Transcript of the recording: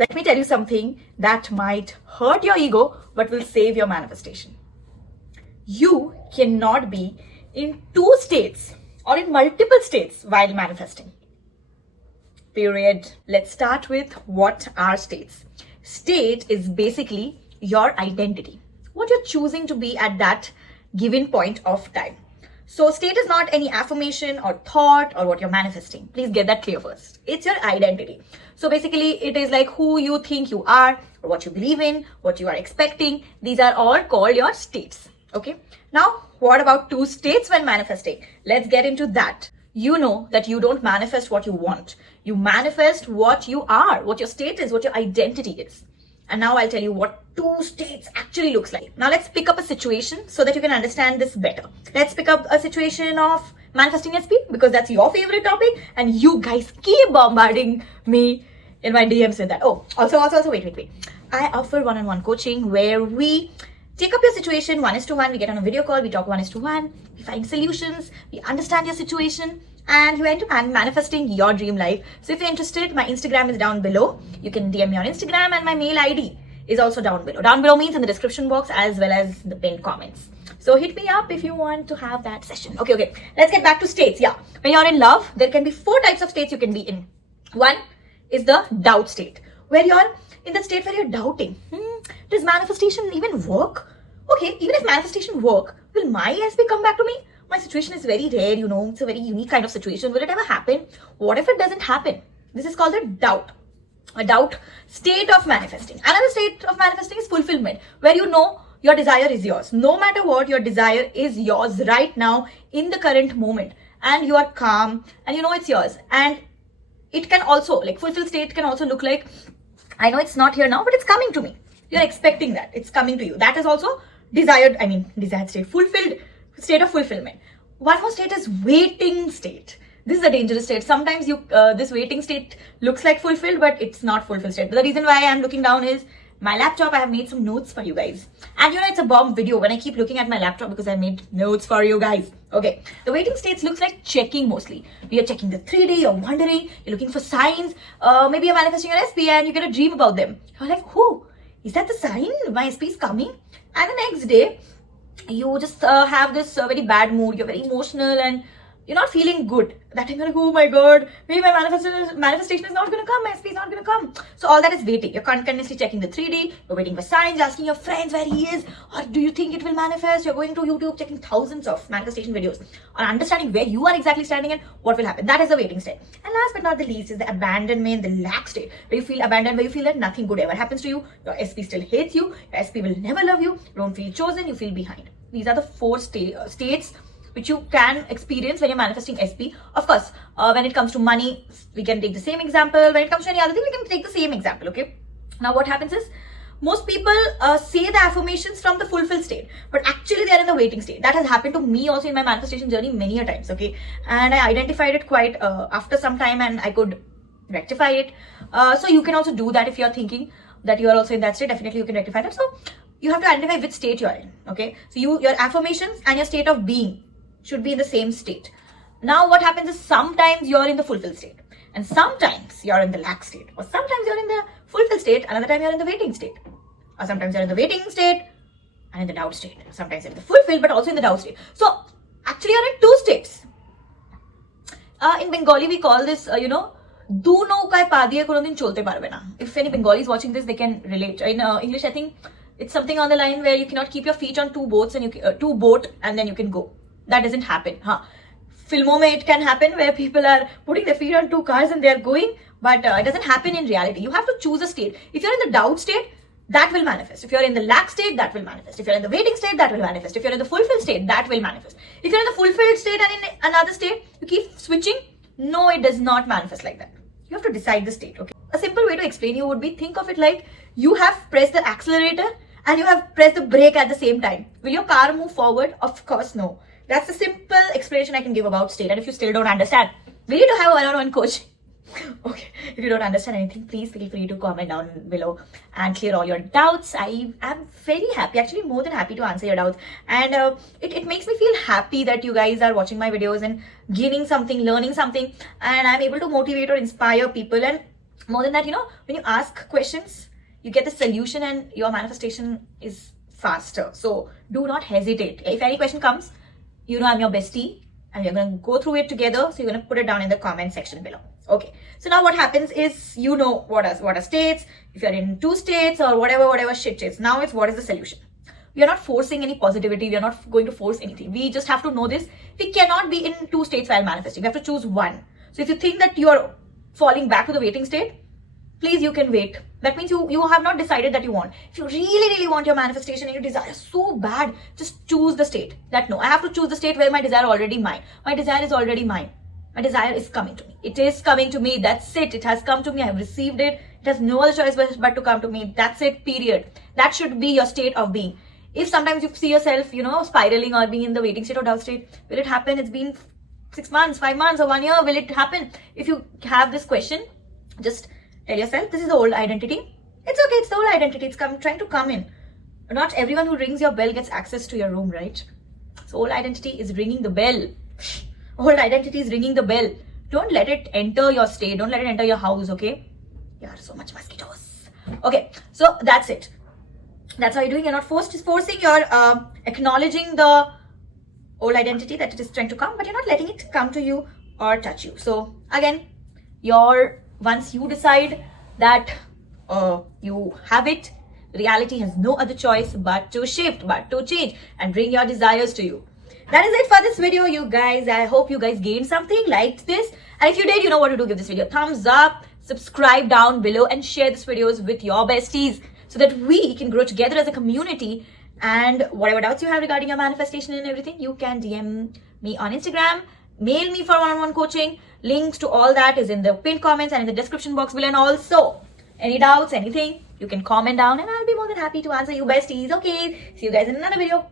let me tell you something that might hurt your ego but will save your manifestation. You cannot be in two states or in multiple states while manifesting. Period. Let's start with what are states. State is basically your identity, what you're choosing to be at that given point of time. So state is not any affirmation or thought or what you're manifesting. Please get that clear first. It's your identity. So basically it is like who you think you are, or what you believe in, what you are expecting. These are all called your states. Okay. Now, what about two states when manifesting? Let's get into that. You know that you don't manifest what you want. You manifest what you are, what your state is, what your identity is. And now I'll tell you what two states actually looks like. Now let's pick up a situation so that you can understand this better. Let's pick up a situation of manifesting SP because that's your favorite topic and you guys keep bombarding me in my DMs with that. Oh, also, wait. I offer one-on-one coaching where we take up your situation 1:1. We get on a video call, we talk 1:1, we find solutions, we understand your situation, and you end up manifesting your dream life. So if you're interested, my Instagram is down below. You can DM me on Instagram and my mail ID is also down below. Down below means in the description box as well as the pinned comments. So hit me up if you want to have that session. Okay. Let's get back to states. Yeah. When you're in love, there can be 4 types of states you can be in. One is the doubt state, where you're in the state where you're doubting. Does manifestation even work? Okay, even if manifestation work, will my SP come back to me? My situation is very rare, it's a very unique kind of situation. Will it ever happen? What if it doesn't happen? This is called a doubt state of manifesting. Another state of manifesting is fulfillment, where you know your desire is yours. No matter what, your desire is yours right now in the current moment. And you are calm and you know it's yours. And it can also, like fulfilled state can also look like, I know it's not here now, but it's coming to me. You're expecting that. It's coming to you. That is also desired state, fulfilled state of fulfillment. One more state is waiting state. This is a dangerous state. Sometimes this waiting state looks like fulfilled, but it's not fulfilled state. The reason why I'm looking down is my laptop. I have made some notes for you guys. And it's a bomb video when I keep looking at my laptop because I made notes for you guys. Okay. The waiting states looks like checking mostly. You're checking the 3D, you're wondering, you're looking for signs. Maybe you're manifesting your SP and you get a dream about them. You're like, who? Is that the sign? My SP is coming? And the next day, you just have this very bad mood. You're very emotional and you're not feeling good. That time you're like, oh my god, maybe my manifestation is not going to come. My SP is not going to come. So all that is waiting. You're continuously checking the 3D. You're waiting for signs, asking your friends where he is. Or do you think it will manifest? You're going to YouTube, checking thousands of manifestation videos on understanding where you are exactly standing and what will happen. That is the waiting state. And last but not the least is the abandonment, the lack state, where you feel abandoned, where you feel that nothing good ever happens to you. Your SP still hates you. Your SP will never love you. You don't feel chosen. You feel behind. These are the 4 states which you can experience when you're manifesting SP. Of course, when it comes to money, we can take the same example. When it comes to any other thing, we can take the same example, okay? Now, what happens is, most people say the affirmations from the fulfilled state, but actually they are in the waiting state. That has happened to me also in my manifestation journey many a times, okay? And I identified it quite after some time and I could rectify it. So you can also do that if you're thinking that you are also in that state. Definitely you can rectify that. So you have to identify which state you're in, okay? So your affirmations and your state of being should be in the same state. Now what happens is sometimes you're in the fulfilled state and sometimes you're in the lack state, or sometimes you're in the fulfilled state, another time you're in the waiting state, or sometimes you're in the waiting state and in the doubt state. Sometimes you're in the fulfilled but also in the doubt state. So actually you're in 2 states. In Bengali we call this, Du naukaয় পা দিয়ে কোনোদিন চলতে পারবে না. If any Bengali is watching this, they can relate. In English, I think it's something on the line where you cannot keep your feet on 2 boats and two boat and then you can go. That doesn't happen. Filmon mein it can happen where people are putting their feet on 2 cars and they are going, but it doesn't happen in reality. You have to choose a state. If you're in the doubt state, that will manifest. If you're in the lack state, that will manifest. If you're in the waiting state, that will manifest. If you're in the fulfilled state, that will manifest. If you're in the fulfilled state and in another state, you keep switching. No, it does not manifest like that. You have to decide the state, okay? A simple way to explain you would be, think of it like you have pressed the accelerator and you have pressed the brake at the same time. Will your car move forward? Of course, no. That's the simple explanation I can give about state. And if you still don't understand, we need to have a one-on-one coaching. Okay, if you don't understand anything, please feel free to comment down below and clear all your doubts. I am very happy, actually more than happy to answer your doubts. And it makes me feel happy that you guys are watching my videos and gaining something, learning something, and I'm able to motivate or inspire people. And More than that, when you ask questions, you get the solution and your manifestation is faster. So do not hesitate. If any question comes, I'm your bestie and we're going to go through it together. So you're going to put it down in the comment section below. Okay. So now what happens is, what are states, if you're in 2 states or whatever shit is. Now it's what is the solution. We are not forcing any positivity. We are not going to force anything. We just have to know this. We cannot be in 2 states while manifesting. We have to choose one. So if you think that you are falling back to the waiting state, please, you can wait. That means you have not decided that you want. If you really want your manifestation and you desire so bad, just choose the state. That no, I have to choose the state where my desire already mine. My desire is already mine. My desire is coming to me. It is coming to me. That's it. It has come to me. I have received it. It has no other choice but to come to me. That's it, period. That should be your state of being. If sometimes you see yourself, spiraling or being in the waiting state or doubt state, will it happen? It's been 6 months, 5 months or 1 year. Will it happen? If you have this question, just tell yourself, this is the old identity. It's okay. It's the old identity. It's trying to come in. Not everyone who rings your bell gets access to your room, right? So old identity is ringing the bell. Old identity is ringing the bell. Don't let it enter your state. Don't let it enter your house, okay? There are so much mosquitoes. Okay, so that's it. That's how you're doing. You're not forcing. You're acknowledging the old identity that it is trying to come, but you're not letting it come to you or touch you. So again, once you decide that you have it, reality has no other choice but to shift, but to change and bring your desires to you. That is it for this video, you guys. I hope you guys gained something, liked this. And if you did, you know what to do. Give this video a thumbs up, subscribe down below and share this videos with your besties so that we can grow together as a community. And whatever doubts you have regarding your manifestation and everything, you can DM me on Instagram, mail me for one-on-one coaching. Links to all that is in the pinned comments and in the description box below. And also, any doubts, anything, you can comment down and I'll be more than happy to answer you, besties. Okay, see you guys in another video.